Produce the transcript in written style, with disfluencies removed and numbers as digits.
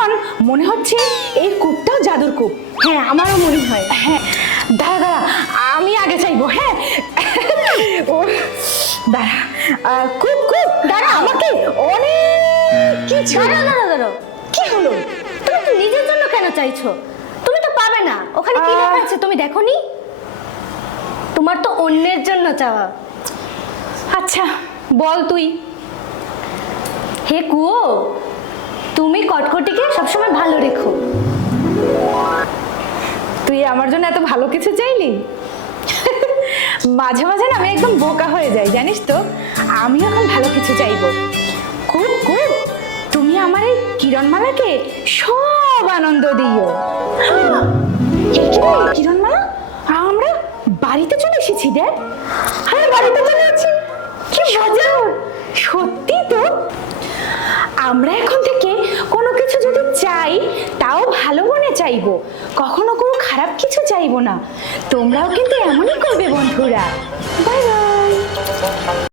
এখন মনে হচ্ছে এই কূপটাও জাদুর কূপ। হ্যাঁ আমারও মনে হয়। হ্যাঁ দাঁড়া দাঁড়া, আমি আগে চাইবো। হ্যাঁ ও দাঁড়া, কূপ কূপ দাঁড়া, আমাকে অনেক কিছু। দাঁড়াও দাঁড়াও দাঁড়াও, কি হলো? তুমি তো নিজের জন্য কেন চাইছো? তুমি তো পাবে না। ওখানে কি লেখা আছে তুমি দেখোনি? তোমার তো অন্যের জন্য চাওয়া। আচ্ছা বল তুই। হে কুয়ো, তুমি কটকটিকে সবসময় ভালো রেখো। তুই আমার জন্য এত ভালো কিছু চাইলি? মাঝে মাঝে না আমি একদম বোকা হয়ে যাই, জানিস তো। আমি এখন ভালো কিছু চাইবো। খুব খুব তুমি আমার এই কিরণমালাকে সব আনন্দ দিও। কিরণমালা, আমরা বাড়িতে চলে এসেছি। দেখ, হ্যাঁ বাড়িতে চলে যাচ্ছি। কি মজা! সত্যি তো। আমরা এখন থেকে কোনো কিছু যদি চাই তাও ভালো মনে চাইবো, কখনো কোনো খারাপ কিছু চাইবো না। তোমরাও কিন্তু এমনই করবে বন্ধুরা। Bye bye.